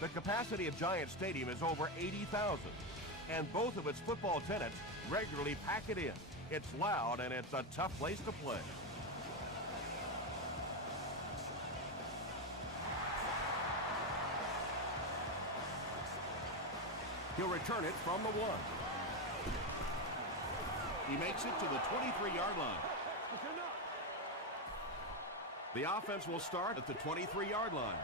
The capacity of Giant Stadium is over 80,000, and both of its football tenants regularly pack it in. It's loud, and it's a tough place to play. He'll return it from the 1. He makes it to the 23-yard line. The offense will start at the 23-yard line.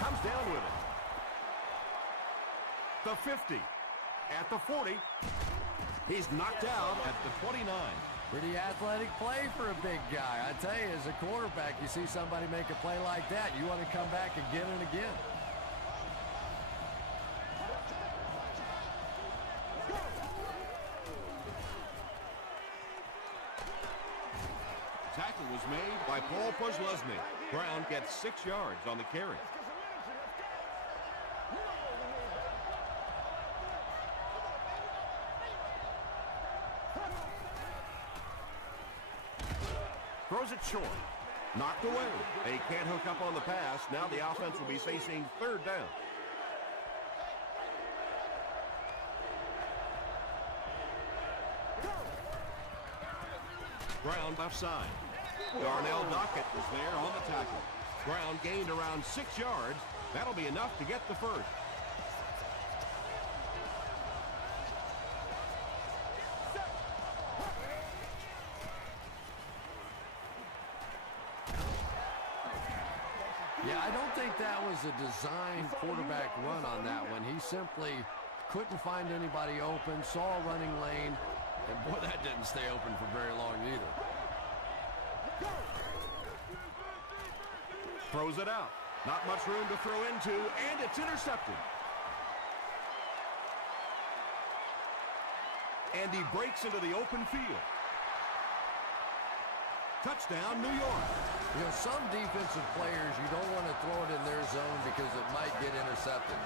Comes down with it. The 50. At the 40. He's knocked out at the 29. Pretty athletic play for a big guy. I tell you, as a quarterback, you see somebody make a play like that, you want to come back again and again. Tackle was made by Paul Posluszny. Brown gets 6 yards on the carry. Throws it short. Knocked away. They can't hook up on the pass. Now the offense will be facing 3rd down. Brown left side. Darnell Dockett was there on the tackle. Brown gained around 6 yards. That'll be enough to get the first. Yeah, I don't think that was a designed quarterback run on that one. He simply couldn't find anybody open, saw a running lane, and boy, that didn't stay open for very long either. Throws it out. Not much room to throw into, and it's intercepted. And he breaks into the open field. Touchdown, New York. You know, some defensive players, you don't want to throw it in their zone because it might get intercepted.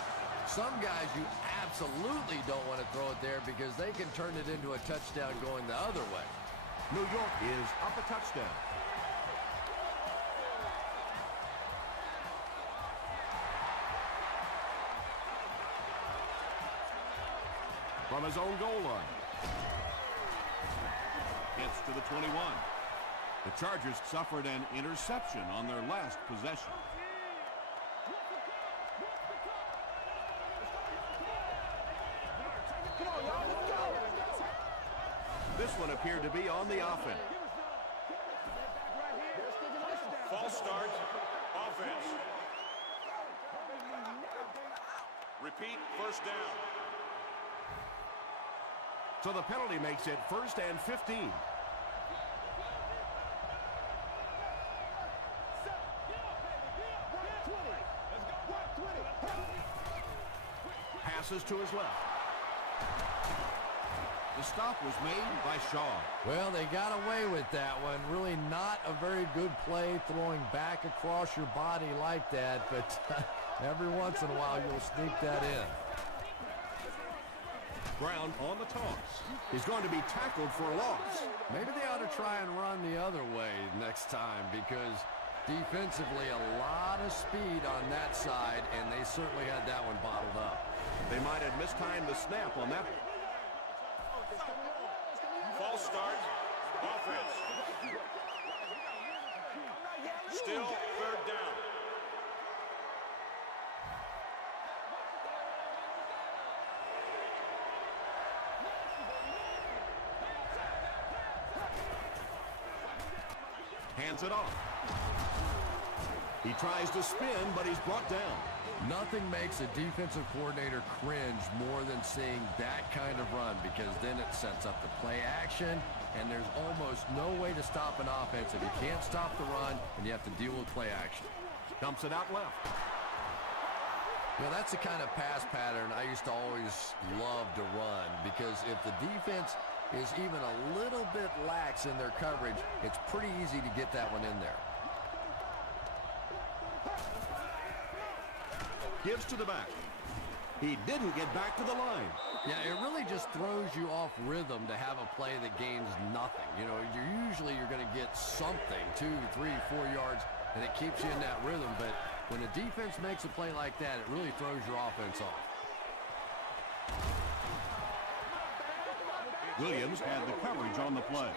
Some guys, you absolutely don't want to throw it there because they can turn it into a touchdown going the other way. New York is up a touchdown. From his own goal line. Gets to the 21. The Chargers suffered an interception on their last possession. This one appeared to be on the offense. False start, offense. Repeat, 1st down. So the penalty makes it 1st and 15. Passes to his left. The stop was made by Shaw. Well, they got away with that one. Really not a very good play throwing back across your body like that, but every once in a while you'll sneak that in. Brown on the toss. He's going to be tackled for a loss. Maybe they ought to try and run the other way next time because defensively a lot of speed on that side, and they certainly had that one bottled up. They might have mistimed the snap on that. False start, offense. Still 3rd down. Hands it off. He tries to spin, but he's brought down. Nothing makes a defensive coordinator cringe more than seeing that kind of run because then it sets up the play action, and there's almost no way to stop an offense if you can't stop the run and you have to deal with play action. Dumps it out left. You know, that's the kind of pass pattern I used to always love to run because if the defense is even a little bit lax in their coverage, it's pretty easy to get that one in there. Gives to the back. He didn't get back to the line. Yeah, it really just throws you off rhythm to have a play that gains nothing. You know, you're going to get something, 2, 3, 4 yards, and it keeps you in that rhythm. But when the defense makes a play like that, it really throws your offense off. Williams had the coverage on the play.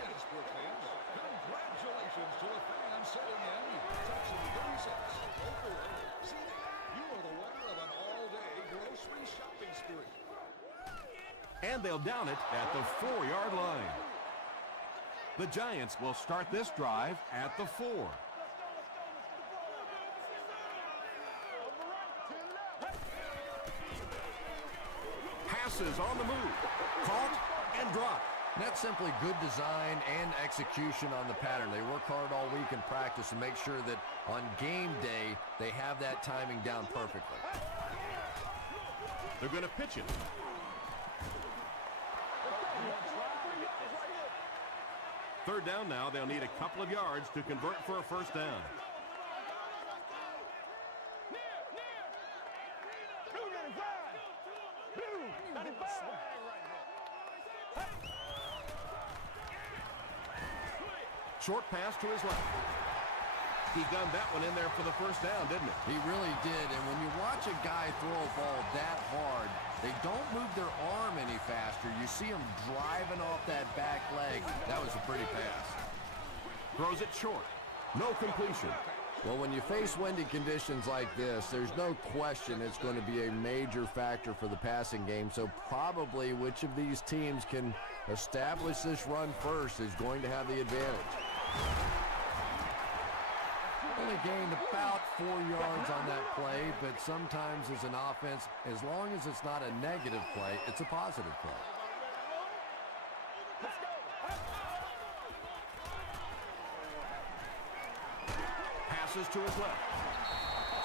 Congratulations to the fans sitting in Section 36. You are the winner of an all-day grocery shopping spree. And they'll down it at the 4-yard line. The Giants will start this drive at the 4. Passes on the move. Caught and dropped. That's simply good design and execution on the pattern. They work hard all week in practice to make sure that on game day, they have that timing down perfectly. They're going to pitch it. Third down now. They'll need a couple of yards to convert for a first down. Short pass to his left. He gunned that one in there for the first down, didn't he? He really did, and when you watch a guy throw a ball that hard, they don't move their arm any faster. You see him driving off that back leg. That was a pretty pass. Throws it short. No completion. Well, when you face windy conditions like this, there's no question it's going to be a major factor for the passing game. So probably which of these teams can establish this run first is going to have the advantage. Only gained about 4 yards on that play, but sometimes as an offense, as long as it's not a negative play, it's a positive play. Passes to his left.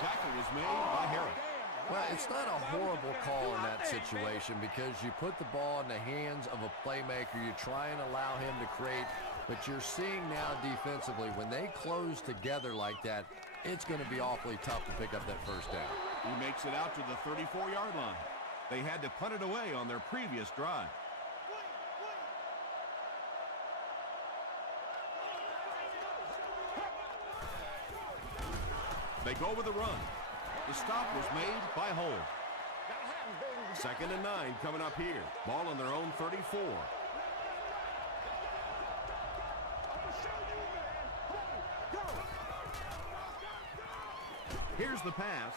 Tackle was made by Harris. Well, it's not a horrible call in that situation because you put the ball in the hands of a playmaker. You try and allow him to create, but you're seeing now defensively, when they close together like that, it's going to be awfully tough to pick up that first down. He makes it out to the 34-yard line. They had to punt it away on their previous drive. They go with the run. The stop was made by Hole. 2nd and 9 coming up here. Ball on their own 34. Here's the pass.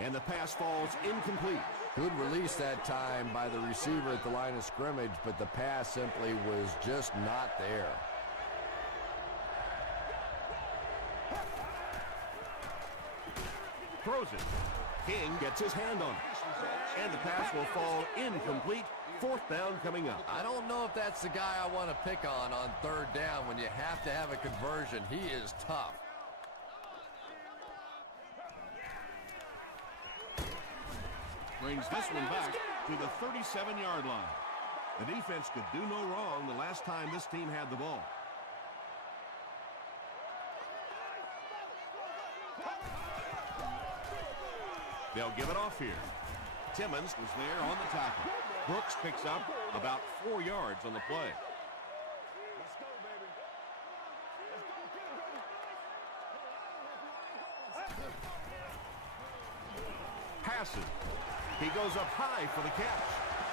And the pass falls incomplete. Good release that time by the receiver at the line of scrimmage, but the pass simply was just not there. Throws it. King gets his hand on it. And the pass will fall incomplete. 4th down coming up. I don't know if that's the guy I want to pick on 3rd down when you have to have a conversion. He is tough. Brings this one back to the 37-yard line. The defense could do no wrong the last time this team had the ball. They'll give it off here. Timmons was there on the tackle. Brooks picks up about 4 yards on the play. Passes. He goes up high for the catch.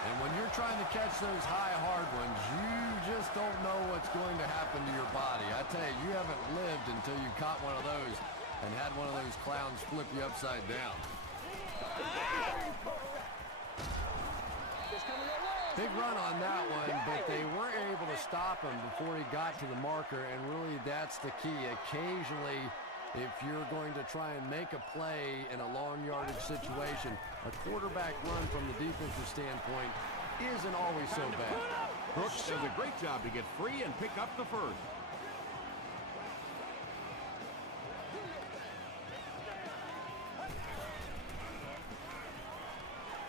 And when you're trying to catch those high, hard ones, you just don't know what's going to happen to your body. I tell you, you haven't lived until you caught one of those and had one of those clowns flip you upside down. Big run on that one, but they weren't able to stop him before he got to the marker, and really that's the key. Occasionally, if you're going to try and make a play in a long yardage situation, a quarterback run from the defensive standpoint isn't always so bad. Brooks does a great job to get free and pick up the first.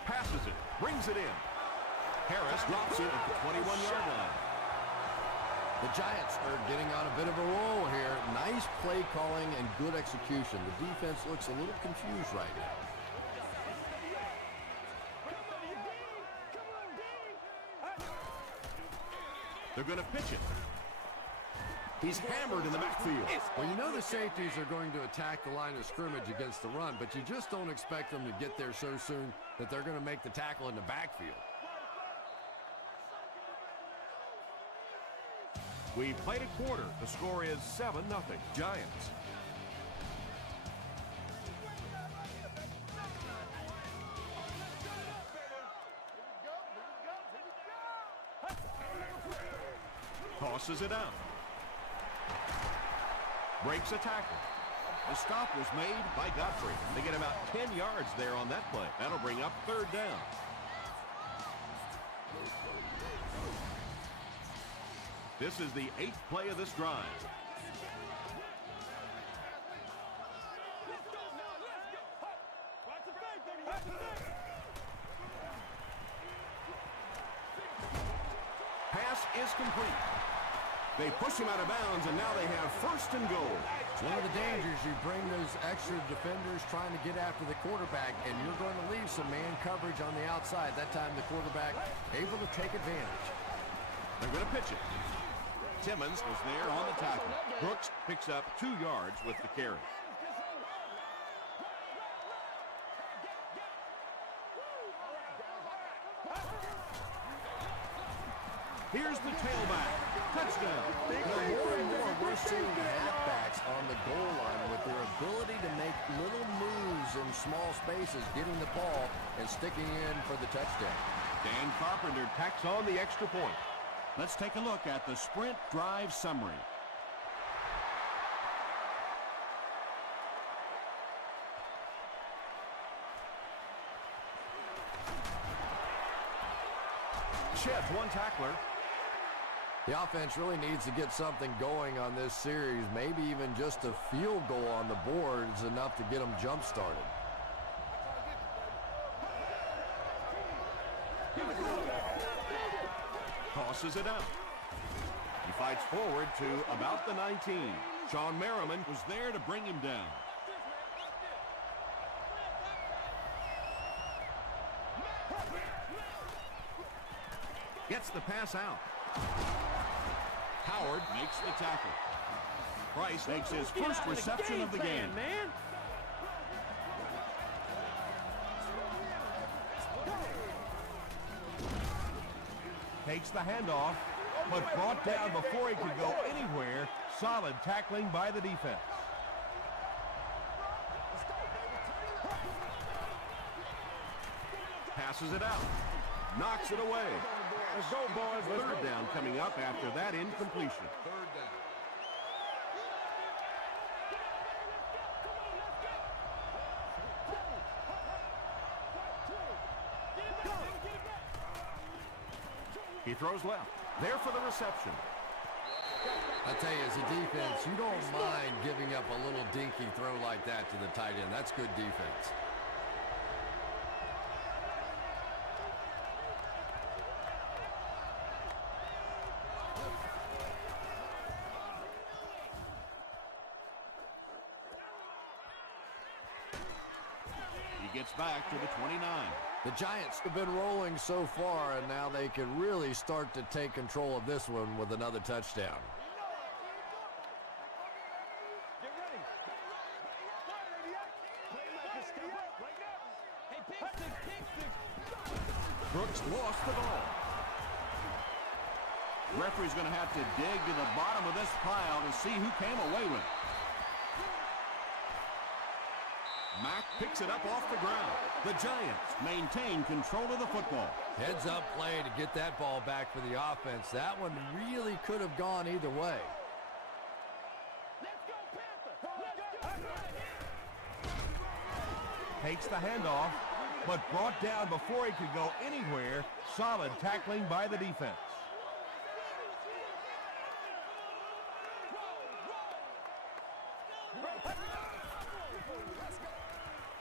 Passes it, brings it in. Harris drops it at the 21-yard line. The Giants are getting on a bit of a roll here. Nice play calling and good execution. The defense looks a little confused right now. They're going to pitch it. He's hammered in the backfield. Well, you know the safeties are going to attack the line of scrimmage against the run, but you just don't expect them to get there so soon that they're going to make the tackle in the backfield. We've played a quarter. The score is 7-0 Giants. Tosses it out. Breaks a tackle. The stop was made by Godfrey. They get about 10 yards there on that play. That'll bring up 3rd down. This is the 8th play of this drive. Pass is complete. They push him out of bounds, and now they have 1st and goal. One of the dangers, you bring those extra defenders trying to get after the quarterback, and you're going to leave some man coverage on the outside. That time the quarterback able to take advantage. They're going to pitch it. Timmons was there on the tackle. Brooks picks up 2 yards with the carry. Here's the tailback. Touchdown. More and more, we're seeing halfbacks on the goal line with their ability to make little moves in small spaces, getting the ball and sticking in for the touchdown. Dan Carpenter tacks on the extra point. Let's take a look at the sprint drive summary. Sheds one tackler. The offense really needs to get something going on this series. Maybe even just a field goal on the board is enough to get them jump-started. Tosses it out. He fights forward to about the 19. Sean Merriman was there to bring him down. Gets the pass out. Howard makes the tackle. Price makes his first reception of the game. Takes the handoff, but brought down before he could go anywhere. Solid tackling by the defense. Passes it out. Knocks it away. Let's go, boys. 3rd down coming up after that incompletion. 3rd down. He throws left. There for the reception. I tell you, as a defense, you don't mind giving up a little dinky throw like that to the tight end. That's good defense. He gets back to the 29. The Giants have been rolling so far, and now they can really start to take control of this one with another touchdown. Brooks lost the ball. Referee's going to have to dig to the bottom of this pile to see who came away with it. Mack picks it up off the ground. The Giants maintain control of the football. Heads up play to get that ball back for the offense. That one really could have gone either way. Takes the handoff, but brought down before he could go anywhere. Solid tackling by the defense.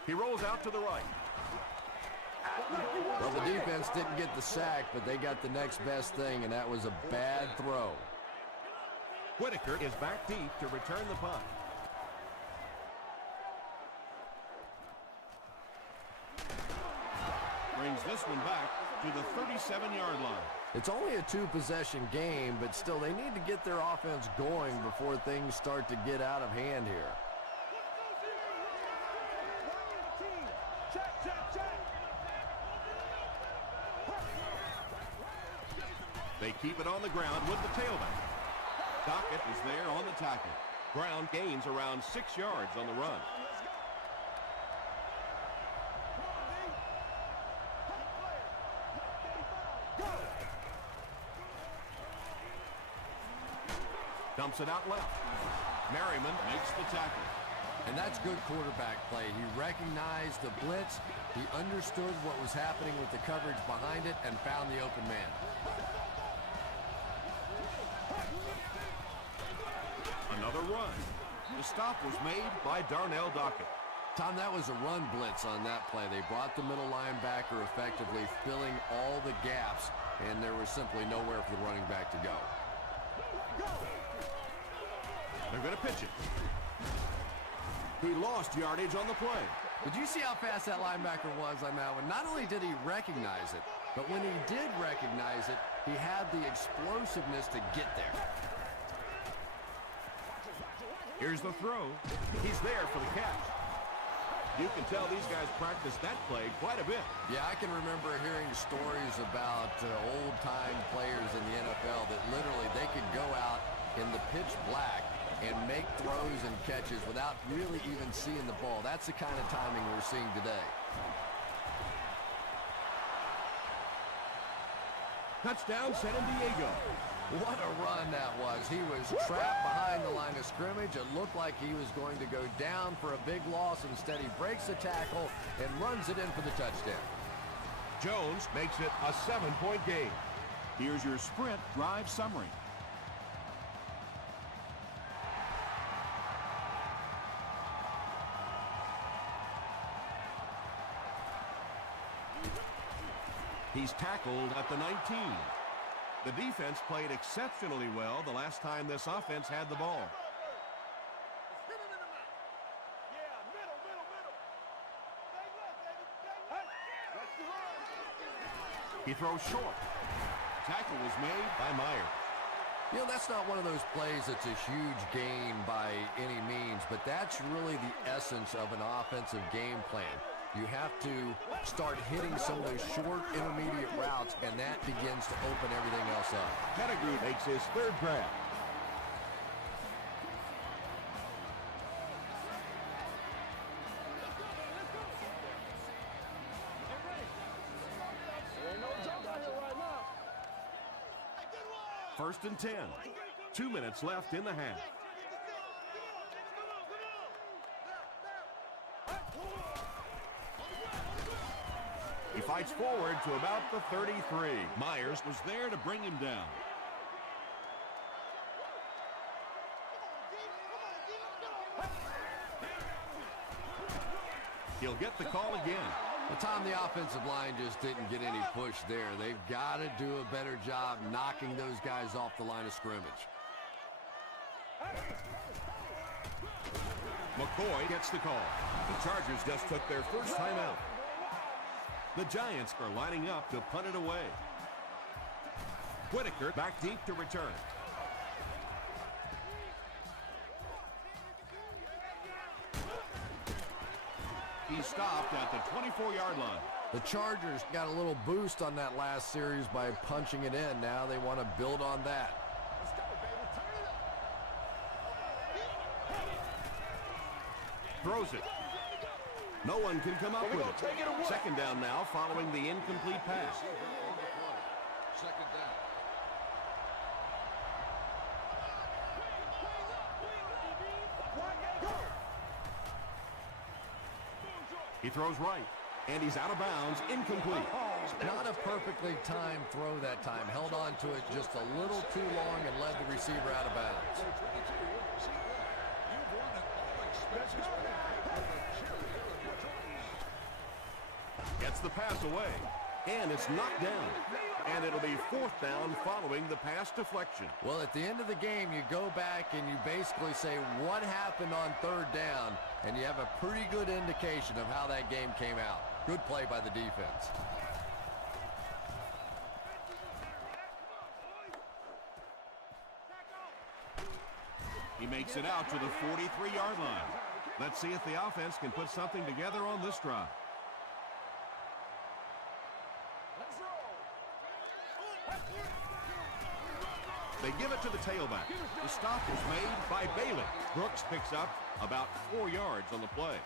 He rolls out to the right. Well, the defense didn't get the sack, but they got the next best thing, and that was a bad throw. Whitaker is back deep to return the punt. Brings this one back to the 37-yard line. It's only a two-possession game, but still they need to get their offense going before things start to get out of hand here. They keep it on the ground with the tailback. Dockett is there on the tackle. Brown gains around 6 yards on the run. Dumps it out left. Merriman makes the tackle. And that's good quarterback play. He recognized the blitz. He understood what was happening with the coverage behind it and found the open man. Another run. The stop was made by Darnell Dockett. Tom, that was a run blitz on that play. They brought the middle linebacker effectively filling all the gaps, and there was simply nowhere for the running back to go. They're going to pitch it. He lost yardage on the play. Did you see how fast that linebacker was on that one? Not only did he recognize it, but when he did recognize it, he had the explosiveness to get there. Here's the throw. He's there for the catch. You can tell these guys practice that play quite a bit. Yeah, I can remember hearing stories about old-time players in the NFL that literally they could go out in the pitch black and make throws and catches without really even seeing the ball. That's the kind of timing we're seeing today. Touchdown, San Diego. What a run that was. He was trapped behind the line of scrimmage. It looked like he was going to go down for a big loss. Instead, he breaks the tackle and runs it in for the touchdown. Jones makes it a 7-point game. Here's your sprint drive summary. He's tackled at the 19. The defense played exceptionally well the last time this offense had the ball. He throws short. Tackle was made by Meyer. You know, that's not one of those plays that's a huge gain by any means, but that's really the essence of an offensive game plan. You have to start hitting some of those short, intermediate routes, and that begins to open everything else up. Pettigrew makes his third grab. First and 10. 2 minutes left in the half. He fights forward to about the 33. Myers was there to bring him down. He'll get the call again. Well, Tom, the offensive line just didn't get any push there. They've got to do a better job knocking those guys off the line of scrimmage. McCoy gets the call. The Chargers just took their first time out. The Giants are lining up to punt it away. Whitaker back deep to return. He stopped at the 24-yard line. The Chargers got a little boost on that last series by punching it in. Now they want to build on that. Throws it. No one can come up with it. Second down now following the incomplete pass. Second down. He throws right, and he's out of bounds, incomplete. Not a perfectly timed throw that time. Held on to it just a little too long and led the receiver out of bounds. Gets the pass away, and it's knocked down. And it'll be fourth down following the pass deflection. Well, at the end of the game, you go back and you basically say what happened on third down, and you have a pretty good indication of how that game came out. Good play by the defense. He makes it out to the 43-yard line. Let's see if the offense can put something together on this drive. They give it to the tailback. The stop is made by Bailey. Brooks picks up about 4 yards on the play.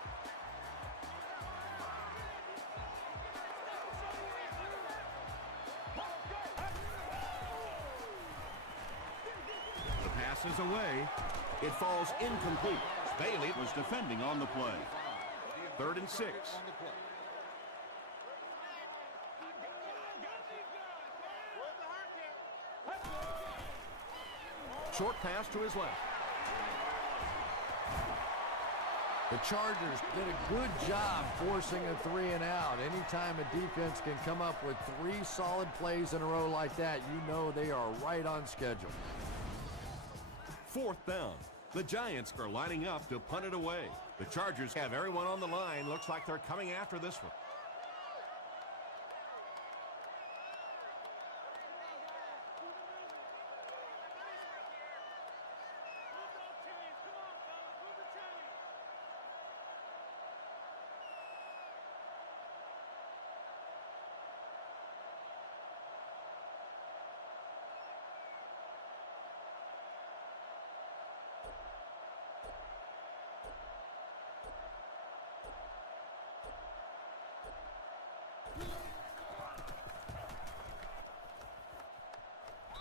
The pass is away. It falls incomplete. Bailey was defending on the play. 3rd and 6. Short pass to his left. The Chargers did a good job forcing a 3 and out. Anytime a defense can come up with 3 solid plays in a row like that, you know they are right on schedule. 4th down. The Giants are lining up to punt it away. The Chargers have everyone on the line. Looks like they're coming after this one.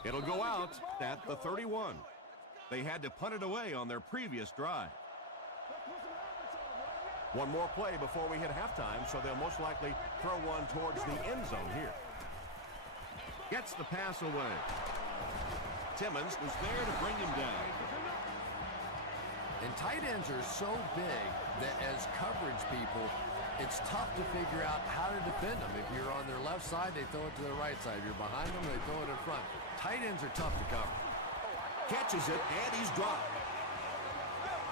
It'll go out at the 31. They had to punt it away on their previous drive. One more play before we hit halftime, so they'll most likely throw one towards the end zone here. Gets the pass away. Timmons was there to bring him down. And tight ends are so big that as coverage people, it's tough to figure out how to defend them. If you're on their left side, they throw it to the right side. If you're behind them, they throw it in front. Tight ends are tough to cover. Catches it, and he's dropped.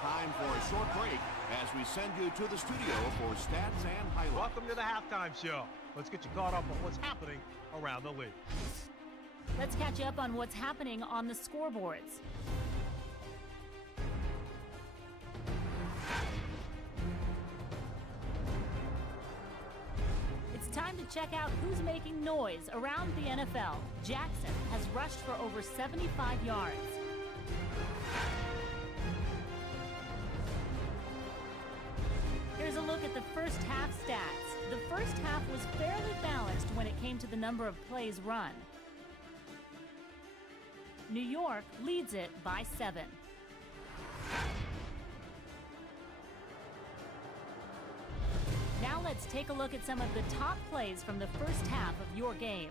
Time for a short break as we send you to the studio for stats and highlights. Welcome to the halftime show. Let's get you caught up on what's happening around the league. Let's catch you up on what's happening on the scoreboards. Time to check out who's making noise around the NFL. Jackson has rushed for over 75 yards. Here's a look at the first half stats. The first half was fairly balanced when it came to the number of plays run. New York leads it by 7. Now let's take a look at some of the top plays from the first half of your game.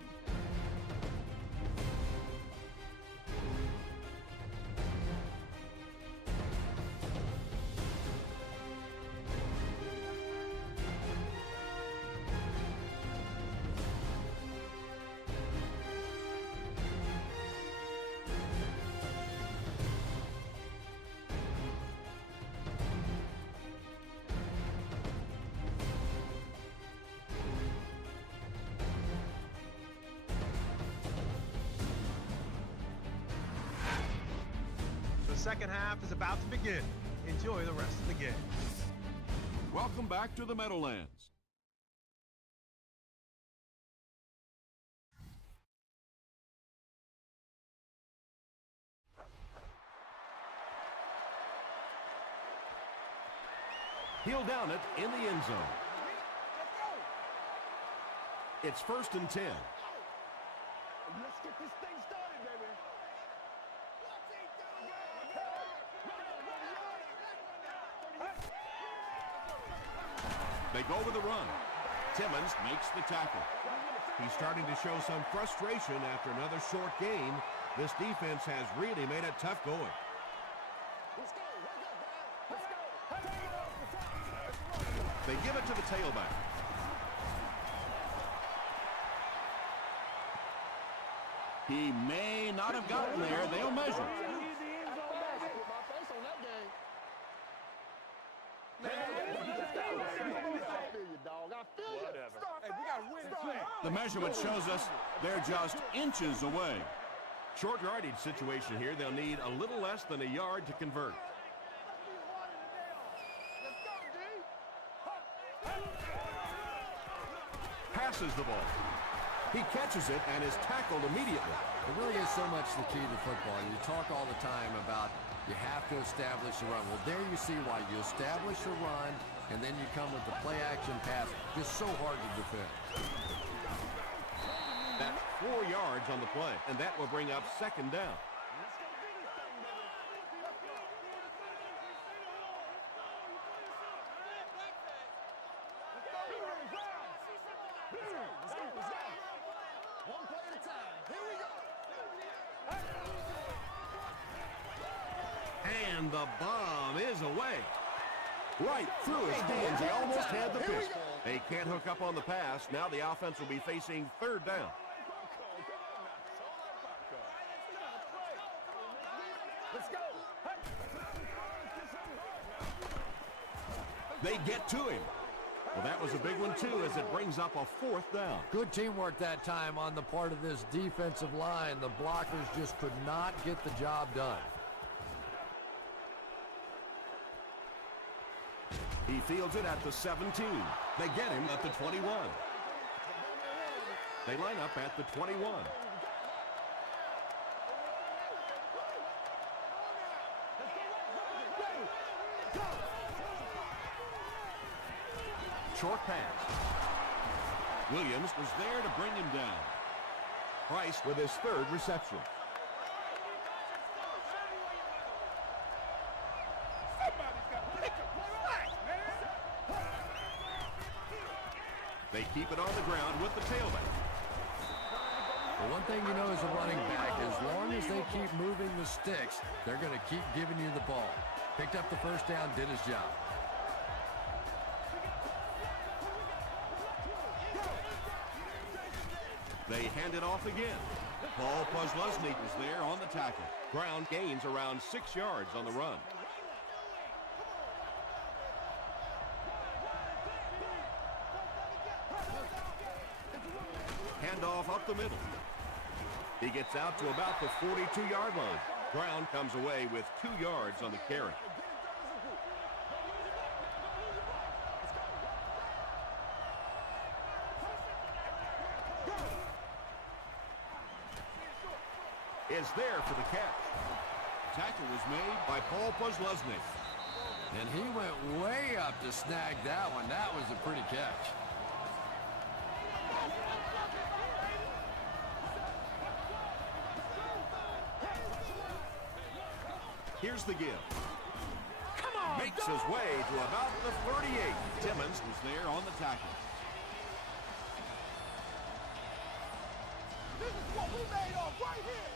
The second half is about to begin. Enjoy the rest of the game. Welcome back to the Meadowlands. He'll down it in the end zone. It's 1st and 10. Let's get this thing started, baby. They go with the run. Timmons makes the tackle. He's starting to show some frustration after another short gain. This defense has really made it tough going. They give it to the tailback. He may not have gotten there. They'll measure. The measurement shows us they're just inches away. Short yardage situation here. They'll need a little less than a yard to convert. Passes the ball. He catches it and is tackled immediately. It really is so much the key to football. You talk all the time about you have to establish the run. Well, there you see why. You establish the run, and then you come with the play-action pass. Just so hard to defend. That's 4 yards on the play, and that will bring up second down. And the bomb is away. Right through his hands. He almost had the pitch. They can't hook up on the pass. Now the offense will be facing third down. They get to him. Well, that was a big one, too, as it brings up a fourth down. Good teamwork that time on the part of this defensive line. The blockers just could not get the job done. He fields it at the 17. They get him at the 21. They line up at the 21. Short pass. Williams was there to bring him down. Price with his third reception. They keep it on the ground with the tailback. Well, one thing you know as a running back, as long as they keep moving the sticks, they're going to keep giving you the ball. Picked up the first down, did his job. They hand it off again. Paul Posluszny was there on the tackle. Brown gains around 6 yards on the run. Handoff up the middle. He gets out to about the 42-yard line. Brown comes away with 2 yards on the carry. Is there for the catch. Tackle was made by Paul Posluszny. And he went way up to snag that one. That was a pretty catch. Here's the give. Come on, makes his way to about the 38. Timmons was there on the tackle. This is what we made of right here.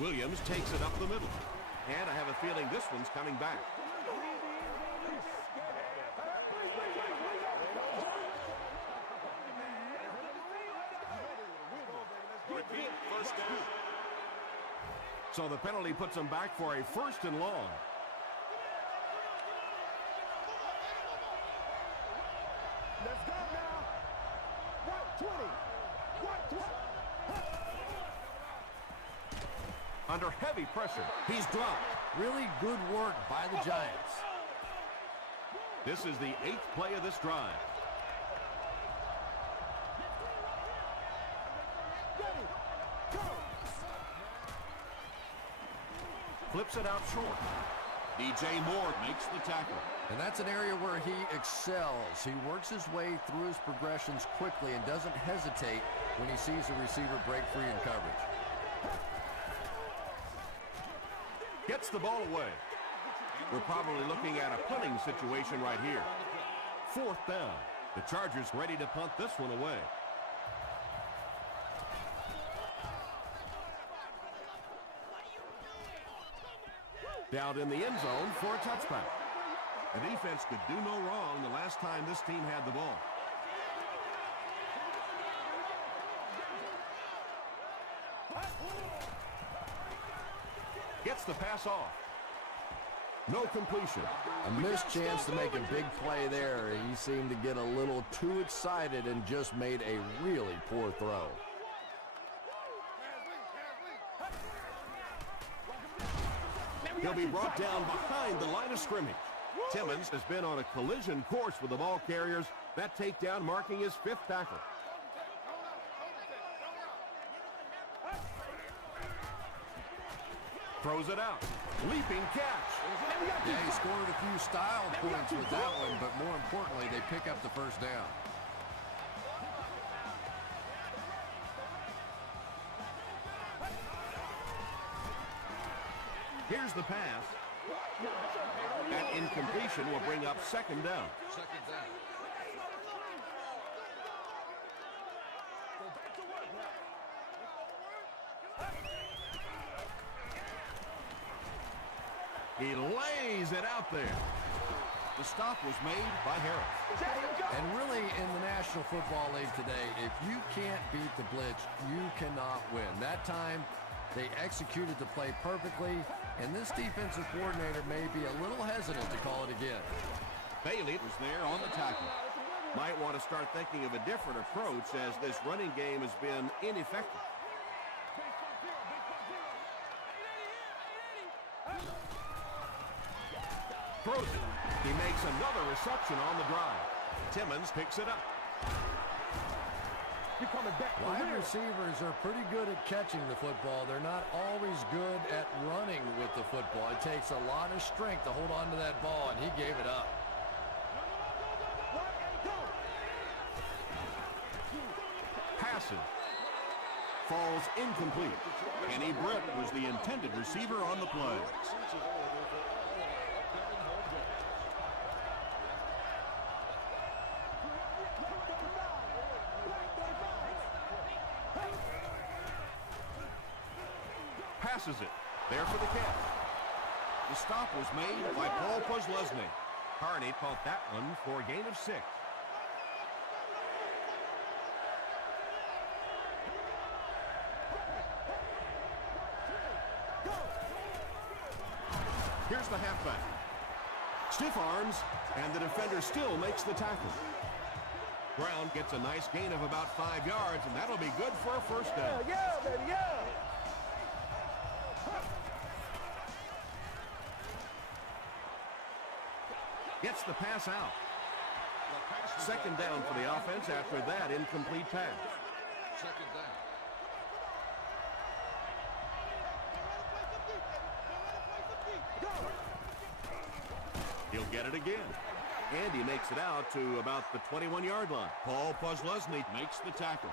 Williams takes it up the middle. And I have a feeling this one's coming back. Repeat, first down. So the penalty puts them back for a first and long. Let's go now. 120. 120. Under heavy pressure, he's dropped. Really good work by the Giants. This is the 8th play of this drive. Flips it out short. DJ Moore makes the tackle. And that's an area where he excels. He works his way through his progressions quickly and doesn't hesitate when he sees a receiver break free in coverage. Gets the ball away. We're probably looking at a punting situation right here. 4th down. The Chargers ready to punt this one away. Down in the end zone for a touchback. The defense could do no wrong the last time this team had the ball. Gets the pass off. No completion. A missed chance to make a big play there. He seemed to get a little too excited and just made a really poor throw. He'll be brought down behind the line of scrimmage. Timmons has been on a collision course with the ball carriers. That takedown marking his 5th tackle. Throws it out. Leaping catch. Yeah, he scored a few style points with that one, but more importantly, they pick up the first down. Here's the pass. That incompletion will bring up 2nd down. Second down. He lays it out there. The stop was made by Harris. And really, in the National Football League today, if you can't beat the blitz, you cannot win. That time, they executed the play perfectly, and this defensive coordinator may be a little hesitant to call it again. Bailey was there on the tackle. Might want to start thinking of a different approach as this running game has been ineffective. Throws it. He makes another reception on the drive. Timmons picks it up. You're coming back. Wide receivers are pretty good at catching the football. They're not always good at running with the football. It takes a lot of strength to hold on to that ball, and he gave it up. Passes. Falls incomplete. Kenny Britt was the intended receiver on the play. Passes it. There for the catch. The stop was made by Paul Posluszny. Carney caught that one for a gain of 6. Here's the halfback. Stiff arms, and the defender still makes the tackle. Brown gets a nice gain of about 5 yards, and that'll be good for a first down. Yeah, baby, yeah. Gets the pass out. 2nd down for the offense after that incomplete pass. Second down. He'll get it again. And he makes it out to about the 21-yard line. Paul Posluszny makes the tackle.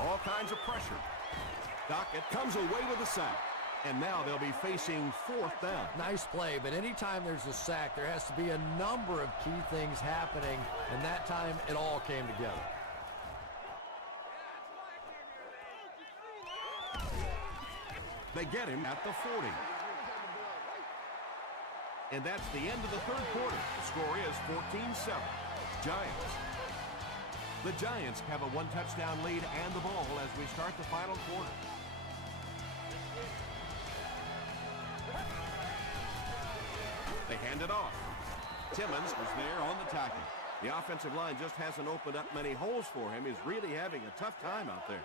All kinds of pressure. Dockett comes away with a sack. And now they'll be facing 4th down. Nice play, but anytime there's a sack, there has to be a number of key things happening, and that time it all came together. They get him at the 40. And that's the end of the 3rd quarter. The score is 14-7. Giants. The Giants have a 1-touchdown lead and the ball as we start the final quarter. They hand it off. Timmons was there on the tackle. The offensive line just hasn't opened up many holes for him. He's really having a tough time out there.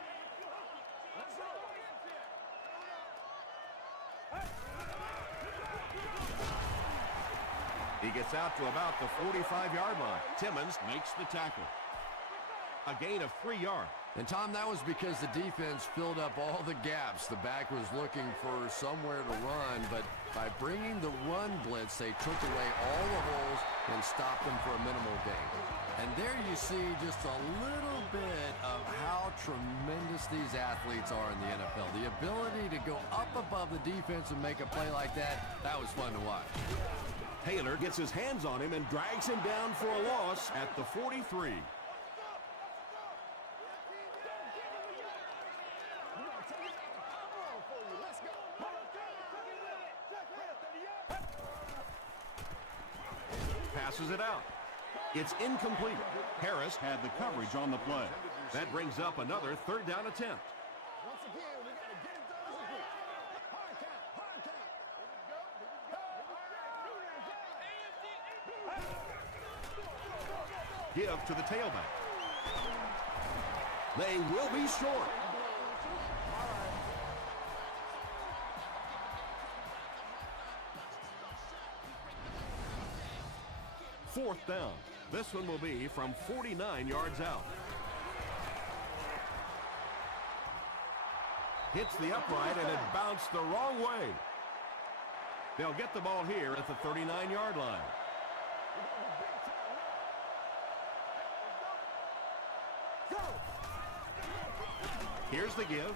He gets out to about the 45-yard line. Timmons makes the tackle. A gain of 3 yards. And, Tom, that was because the defense filled up all the gaps. The back was looking for somewhere to run, but by bringing the run blitz, they took away all the holes and stopped them for a minimal gain. And there you see just a little bit of how tremendous these athletes are in the NFL. The ability to go up above the defense and make a play like that, that was fun to watch. Taylor gets his hands on him and drags him down for a loss at the 43. Passes it out. It's incomplete. Harris had the coverage on the play. That brings up another third down attempt. Once again, we got to get it done as a group. Hard count, hard count. Give to the tailback. They will be short. Fourth down. This one will be from 49 yards out. Hits the upright and it bounced the wrong way. They'll get the ball here at the 39-yard line. Here's the give.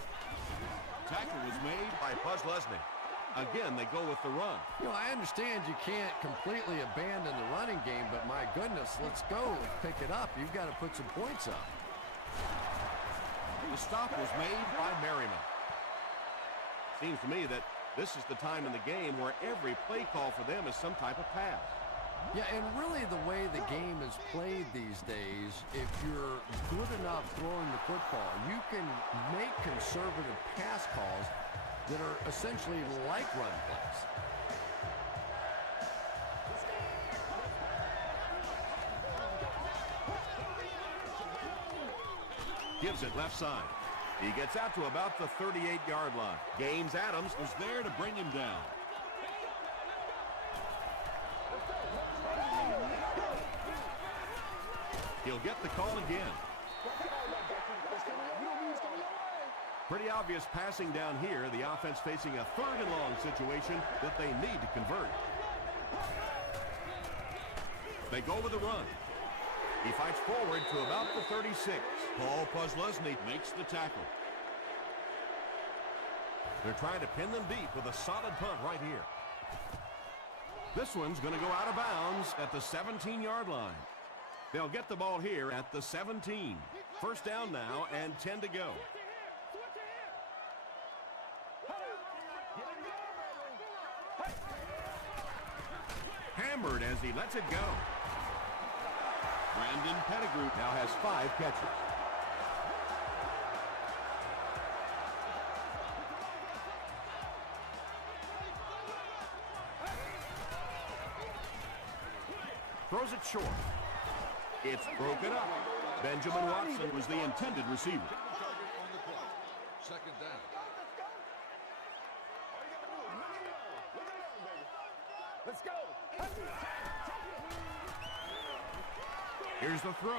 Tackle was made by Buzz Leslie. Again, they go with the run. You know, I understand you can't completely abandon the running game, but my goodness, let's go. Let's pick it up. You've got to put some points up. The stop was made by Merriman. Seems to me that this is the time in the game where every play call for them is some type of pass. Yeah, and really the way the game is played these days, if you're good enough throwing the football, you can make conservative pass calls that are essentially like run plays. Gives it left side. He gets out to about the 38-yard line. Gaines Adams was there to bring him down. He'll get the call again. Pretty obvious passing down here. The offense facing a third and long situation that they need to convert. They go with the run. He fights forward to about the 36. Paul Posluszny makes the tackle. They're trying to pin them deep with a solid punt right here. This one's going to go out of bounds at the 17-yard line. They'll get the ball here at the 17. First down now and 10 to go. Hammered as he lets it go. Brandon Pettigrew now has 5 catches. Throws it short. It's broken up. Benjamin Watson was the intended receiver. Second down. Let's go. Here's the throw.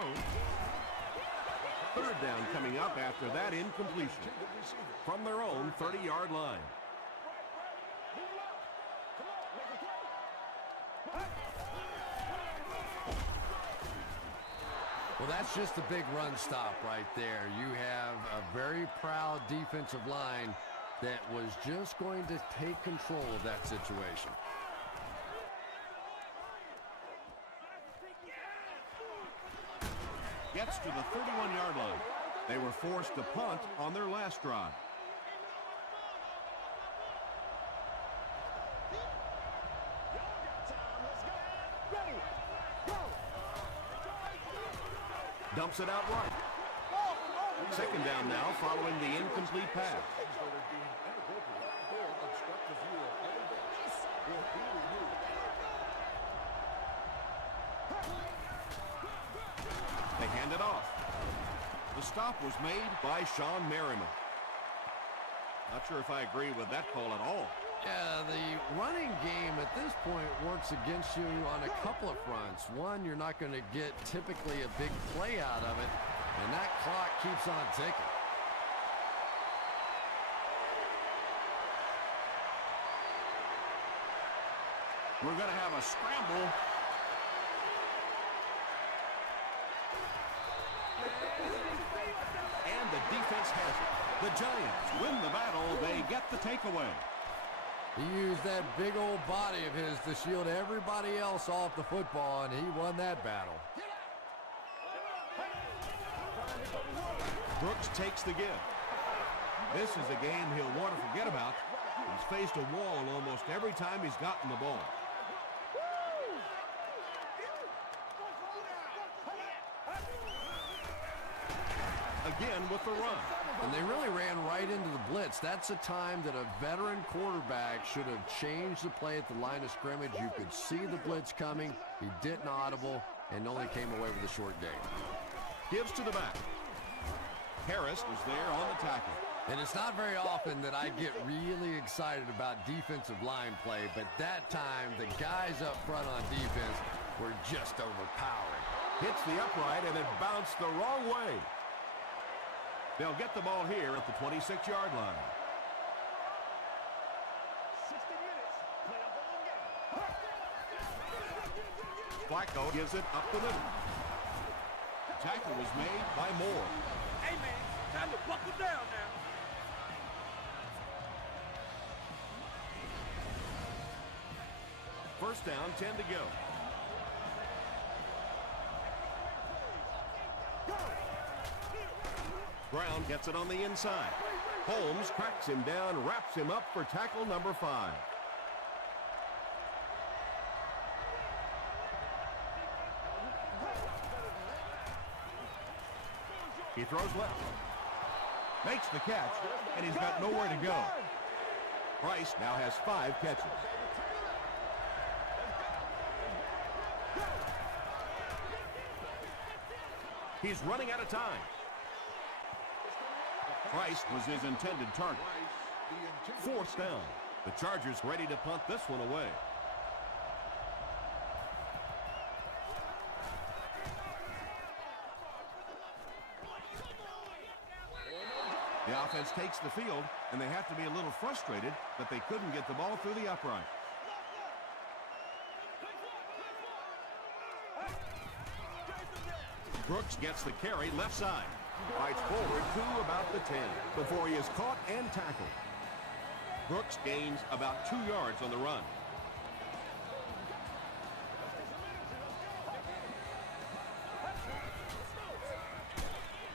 Third down coming up after that incompletion. From their own 30-yard line. Well, that's just a big run stop right there. You have a very proud defensive line that was just going to take control of that situation. Gets to the 31-yard line. They were forced to punt on their last drive. Dumps it out right. Second down now following the incomplete pass. They hand it off. The stop was made by Sean Merriman. Not sure if I agree with that call at all. Yeah, the running game at this point works against you on a couple of fronts. One, you're not going to get typically a big play out of it, and that clock keeps on ticking. We're going to have a scramble. And the defense has it. The Giants win the battle. They get the takeaway. He used that big old body of his to shield everybody else off the football, and he won that battle. Brooks takes the give. This is a game he'll want to forget about. He's faced a wall almost every time he's gotten the ball. begin with the run. And they really ran right into the blitz. That's a time that a veteran quarterback should have changed the play at the line of scrimmage. You could see the blitz coming. He didn't audible and only came away with a short gain. Gives to the back. Harris was there on the tackle. And it's not very often that I get really excited about defensive line play, but that time the guys up front on defense were just overpowering. Hits the upright and it bounced the wrong way. They'll get the ball here at the 26-yard line. 60 minutes. Play a ball game. Flacco gives it up the middle. Tackle was made by Moore. Hey, man, time to buckle down now. First down, 10 to go. Brown gets it on the inside. Holmes cracks him down, wraps him up for tackle number 5. He throws left. Makes the catch, and he's got nowhere to go. Price now has 5 catches. He's running out of time. Price was his intended target. Fourth down. The Chargers ready to punt this one away. The offense takes the field, and they have to be a little frustrated that they couldn't get the ball through the upright. Brooks gets the carry left side. Fights forward to about the 10 before he is caught and tackled. Brooks gains about 2 yards on the run.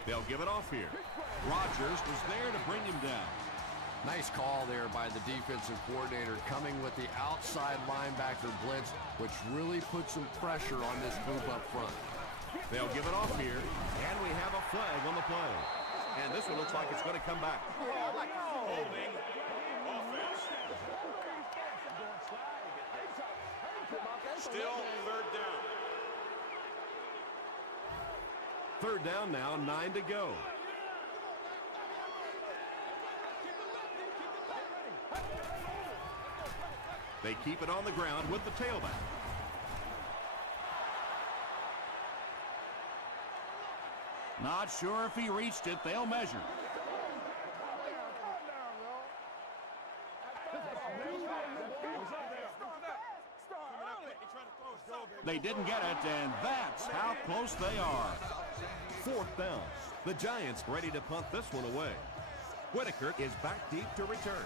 They'll give it off here. Rodgers was there to bring him down. Nice call there by the defensive coordinator, coming with the outside linebacker blitz, which really put some pressure on this group up front. They'll give it off here, and we have a flag on the play. And this one looks like it's going to come back. Holding. Offense. Still third down. Third down now, 9 to go. They keep it on the ground with the tailback. Not sure if he reached it. They'll measure. They didn't get it, and that's how close they are. Fourth down. The Giants ready to punt this one away. Whitaker is back deep to return.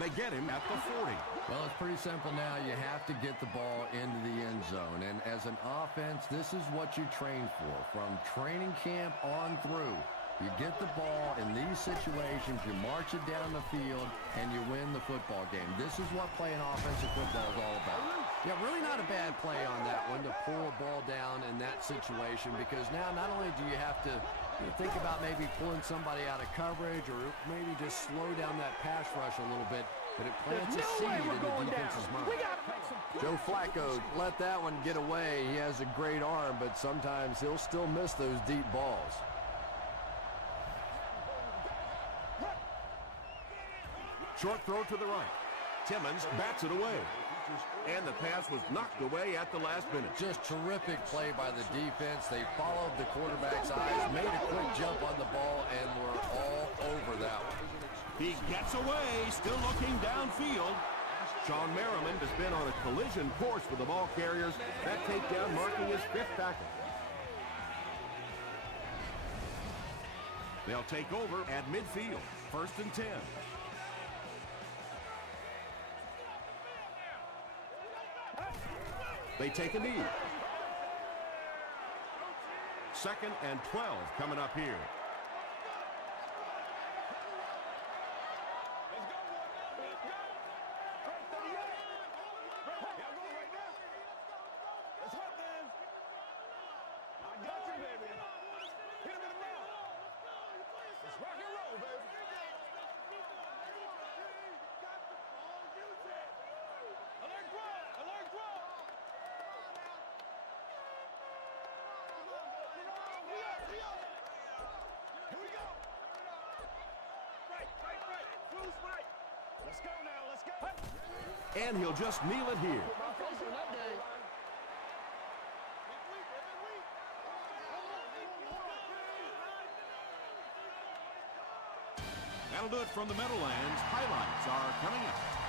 They get him at the 40. Well, it's pretty simple now. You have to get the ball into the end zone. And as an offense, this is what you train for. From training camp on through, you get the ball in these situations, you march it down the field, and you win the football game. This is what playing offensive football is all about. Yeah, really not a bad play on that one to pull a ball down in that situation, because now not only do you have to think about maybe pulling somebody out of coverage or maybe just slow down that pass rush a little bit, but it plants a seed in the defense's mind. Joe Flacco let that one get away. He has a great arm, but sometimes he'll still miss those deep balls. Short throw to the right. Timmons bats it away. And the pass was knocked away at the last minute. Just terrific play by the defense. They followed the quarterback's eyes, made a quick jump on the ball, and were all over that one. He gets away, still looking downfield. Sean Merriman has been on a collision course with the ball carriers. That takedown marking his 5th tackle. They'll take over at midfield. 1st and 10. They take a knee. 2nd and 12 coming up here. Let's go now, let's go. And he'll just kneel it here. That'll do it from the Meadowlands. Highlights are coming up.